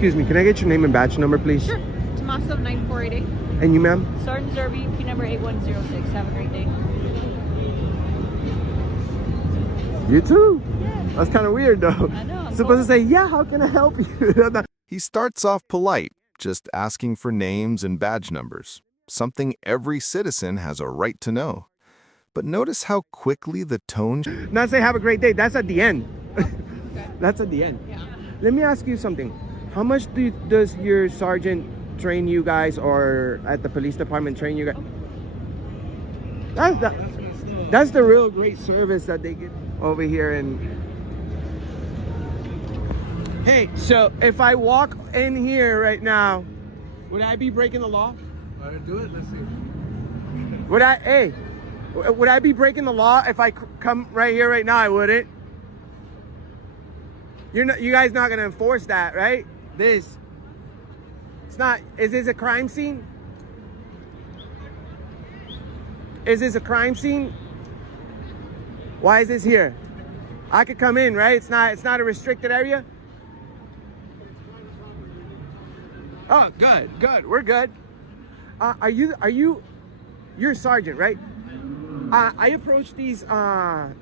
Excuse me, can I get your name and badge number, please? Sure. Tommaso 9488. And you, ma'am? Sergeant Zerby, P number 8106. Have a great day. You too. Yeah. That's kind of weird, though. I know. I'm Supposed to say, yeah, how can I help you? He starts off polite, just asking for names and badge numbers, something every citizen has a right to know. But notice how quickly the tone... Not say have a great day. That's at the end. Okay. That's at the end. Yeah. Let me ask you something. How much does your sergeant train you guys, or at the police department train you guys? That's the real great service that they get over here. And hey, so if I walk in here right now, would I be breaking the law? Let it do it. Let's see. Would I be breaking the law if I come right here right now? I wouldn't. You guys not gonna enforce that, right? It's not. Is this a crime scene? Is this a crime scene? Why is this here? I could come in, right? It's not a restricted area. Oh, good. We're good. You're a sergeant, right? I approached these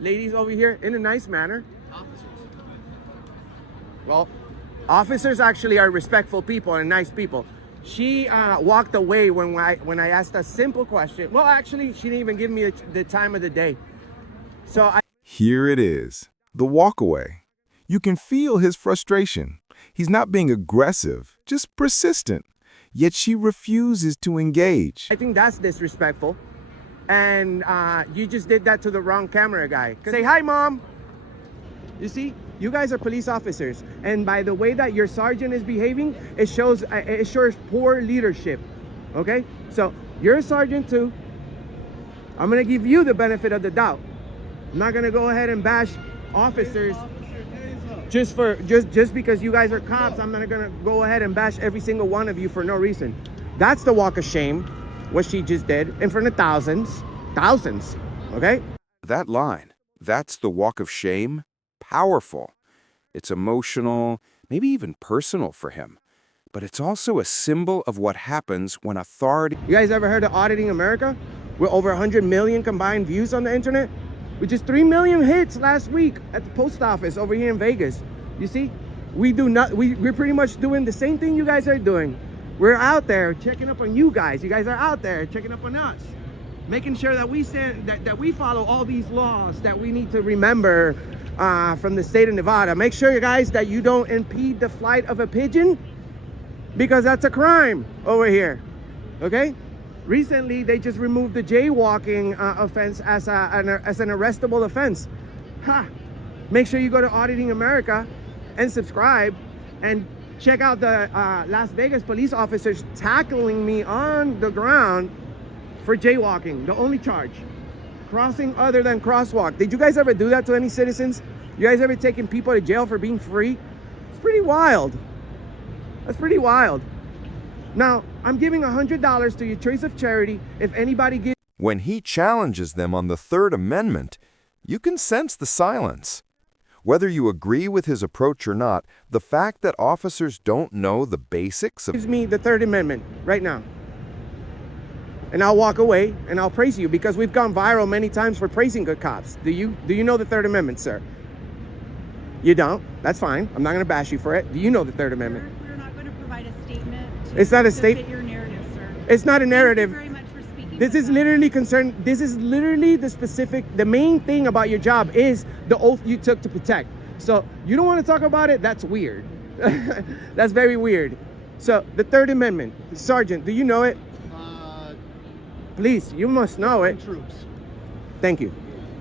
ladies over here in a nice manner. Officers. Well, officers actually are respectful people and nice people. She walked away when I asked a simple question. Well, actually, she didn't even give me the time of the day. So Here it is, the walkaway. You can feel his frustration. He's not being aggressive, just persistent. Yet she refuses to engage. I think that's disrespectful. And you just did that to the wrong camera guy. Say, hi, Mom. You see, you guys are police officers. And by the way that your sergeant is behaving, it shows poor leadership. Okay? So you're a sergeant too. I'm going to give you the benefit of the doubt. I'm not going to go ahead and bash officers just because you guys are cops. I'm not going to go ahead and bash every single one of you for no reason. That's the walk of shame, what she just did in front of thousands, okay? That line, that's the walk of shame, powerful. It's emotional, maybe even personal for him. But it's also a symbol of what happens when authority... You guys ever heard of Auditing America? With over 100 million combined views on the internet? With just 3 million hits last week at the post office over here in Vegas. You see, we're pretty much doing the same thing you guys are doing. We're out there checking up on you guys. You guys are out there checking up on us, making sure that that we follow all these laws that we need to remember from the state of Nevada. Make sure, you guys, that you don't impede the flight of a pigeon, because that's a crime over here. Okay? Recently, they just removed the jaywalking offense as an arrestable offense. Ha! Make sure you go to Auditing America and subscribe and check out the Las Vegas police officers tackling me on the ground for jaywalking. The only charge. Crossing other than crosswalk. Did you guys ever do that to any citizens? You guys ever taken people to jail for being free? It's pretty wild. That's pretty wild. Now, I'm giving $100 to your choice of charity if anybody gives... When he challenges them on the Third Amendment, you can sense the silence. Whether you agree with his approach or not, the fact that officers don't know the basics of... Gives me the Third Amendment right now. And I'll walk away and I'll praise you, because we've gone viral many times for praising good cops. Do you know the Third Amendment, sir? You don't? That's fine. I'm not going to bash you for it. Do you know the Third Amendment? We're not going to provide a statement. It's not a statement. Fit your narrative, sir. It's not a narrative. Thank you very much for speaking. This is literally concerned. This is literally the main thing about your job is the oath you took to protect. So you don't want to talk about it? That's weird. That's very weird. So the Third Amendment, Sergeant, do you know it? Please, you must know it. Troops. Thank you.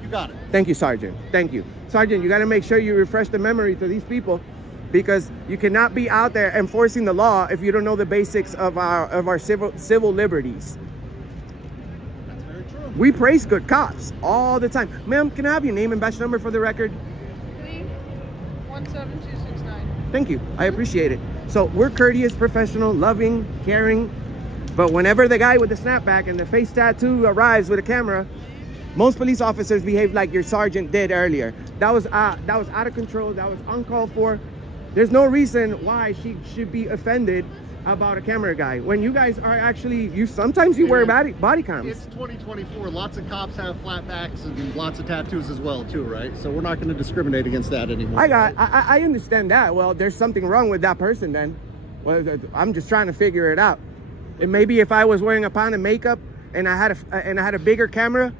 You got it. Thank you, Sergeant. Thank you. Sergeant, you got to make sure you refresh the memory to these people, because you cannot be out there enforcing the law if you don't know the basics of our civil liberties. That's very true. We praise good cops all the time. Ma'am, can I have your name and badge number for the record? 17269. Thank you. I appreciate it. So we're courteous, professional, loving, caring. But whenever the guy with the snapback and the face tattoo arrives with a camera, most police officers behave like your sergeant did earlier. That was out of control. That was uncalled for. There's no reason why she should be offended about a camera guy when you guys are actually, sometimes you wear body cams. It's 2024. Lots of cops have flat backs and lots of tattoos as well too, right? So we're not going to discriminate against that anymore. I understand that. Well, there's something wrong with that person then. Well, I'm just trying to figure it out. And maybe if I was wearing a pound of makeup and I had a bigger camera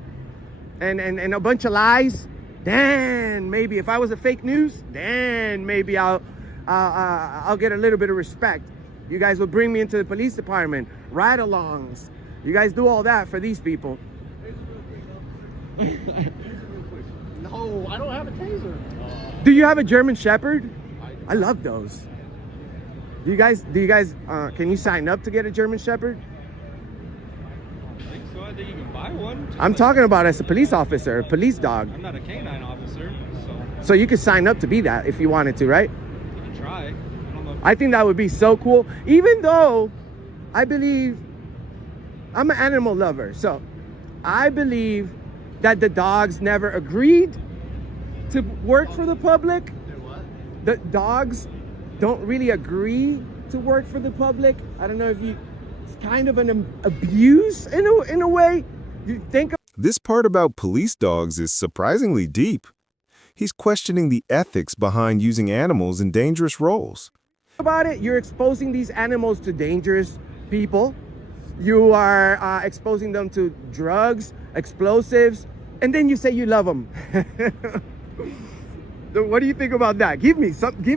and a bunch of lies, then maybe if I was a fake news, then maybe I'll get a little bit of respect. You guys will bring me into the police department, ride-alongs. You guys do all that for these people. No, I don't have a taser. Do you have a German Shepherd? I love those. Do you guys, can you sign up to get a German Shepherd? I think so. I think you can buy one. I'm talking about as a police officer, a police dog. I'm not a canine officer, so So you could sign up to be that if you wanted to, right? you can try. I don't know if I think that would be so cool. Even though I believe, I'm an animal lover, so I believe that the dogs never agreed to work for the public. Do what? The dogs don't really agree to work for the public. I don't know if it's kind of an abuse in a way. You think This part about police dogs is surprisingly deep. He's questioning the ethics behind using animals in dangerous roles. about it, you're exposing these animals to dangerous people. You are exposing them to drugs, explosives, and then you say you love them. What do you think about that?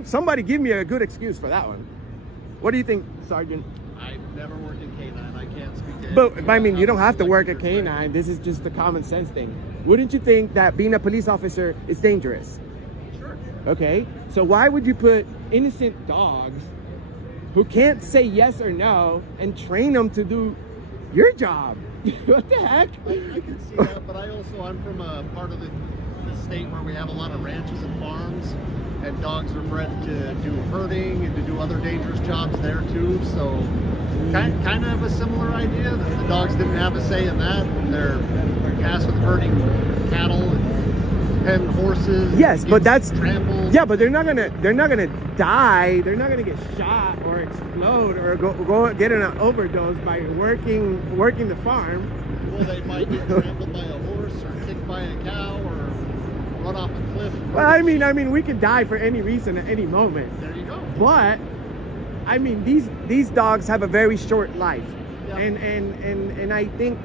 Somebody give me a good excuse for that one. What do you think, Sergeant? I've never worked in canine. I can't speak to But anything I mean, about you don't how have to work at selective respect. canine. This is just a common sense thing. Wouldn't you think that being a police officer is dangerous? Sure. Okay, so why would you put innocent dogs who can't say yes or no and train them to do your job? What the heck? I can see that, but I'm from a part of the state where we have a lot of ranches and farms, and dogs are bred to do herding and to do other dangerous jobs there too. So kind of a similar idea that the dogs didn't have a say in that. They're tasked with herding cattle and pen horses. Yes, but that's trampled. yeah, but they're not gonna die. They're not gonna get shot or explode or go get an overdose by working the farm. Well, they might get trampled by a horse or kicked by a cow or run off a cliff. Well, I mean, we could die for any reason at any moment. There you go. But I mean, these dogs have a very short life, Yeah. and I think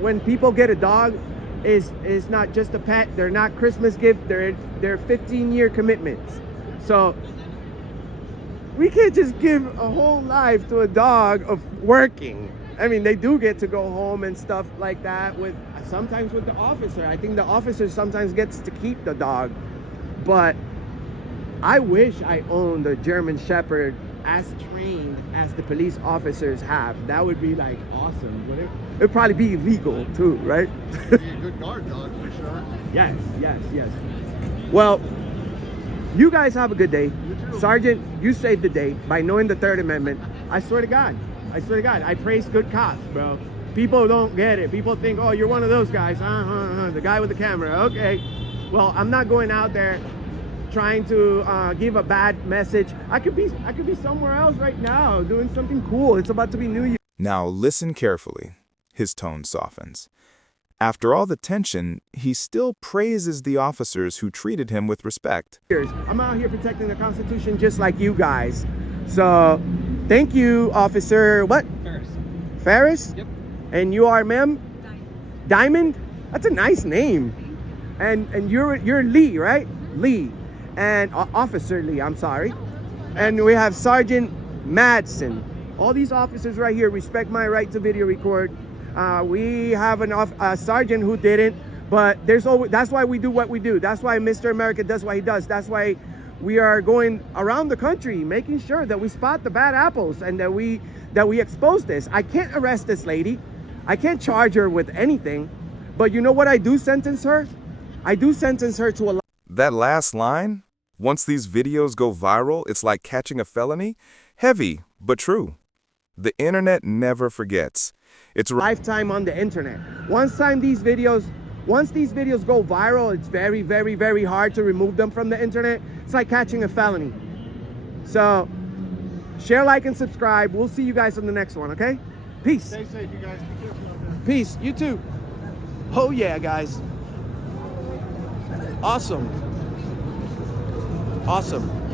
when people get a dog, is not just a pet. They're not Christmas gift. They're 15-year commitments. So we can't just give a whole life to a dog of working. I mean, they do get to go home and stuff like that sometimes with the officer. I think the officer sometimes gets to keep the dog, but I wish I owned a German Shepherd as trained as the police officers have. That would be like awesome. But it'd probably be illegal too, right? Be a good guard dog for sure. Yes. Well, you guys have a good day. too. Sergeant, you saved the day by knowing the Third Amendment. I swear to God, I praise good cops, bro. People don't get it. People think, oh, you're one of those guys, the guy with the camera. Okay, well, I'm not going out there trying to give a bad message. I could be somewhere else right now doing something cool. It's about to be New Year. Now listen carefully. His tone softens. After all the tension, he still praises the officers who treated him with respect. I'm out here protecting the Constitution just like you guys. So, thank you, Officer. What? Ferris. Ferris? Yep. And you are Mem? Diamond. Diamond? That's a nice name. And you're Lee, right? Lee. And Officer Lee, I'm sorry. And we have Sergeant Madsen. All these officers right here respect my right to video record. We have a sergeant who didn't, but that's why we do what we do. That's why Mr. America does what he does. That's why we are going around the country making sure that we spot the bad apples and that we expose this. I can't arrest this lady. I can't charge her with anything. But you know what I do sentence her? I do sentence her to a That last line, once these videos go viral, it's like catching a felony. Heavy, but true. The internet never forgets. It's lifetime on the internet. Once these videos go viral, it's very, very, very hard to remove them from the internet. It's like catching a felony. So share, like, and subscribe. We'll see you guys on the next one, okay? Peace. Stay safe, you guys. Be careful out there. Peace. You too. Oh yeah, guys. Awesome. Awesome.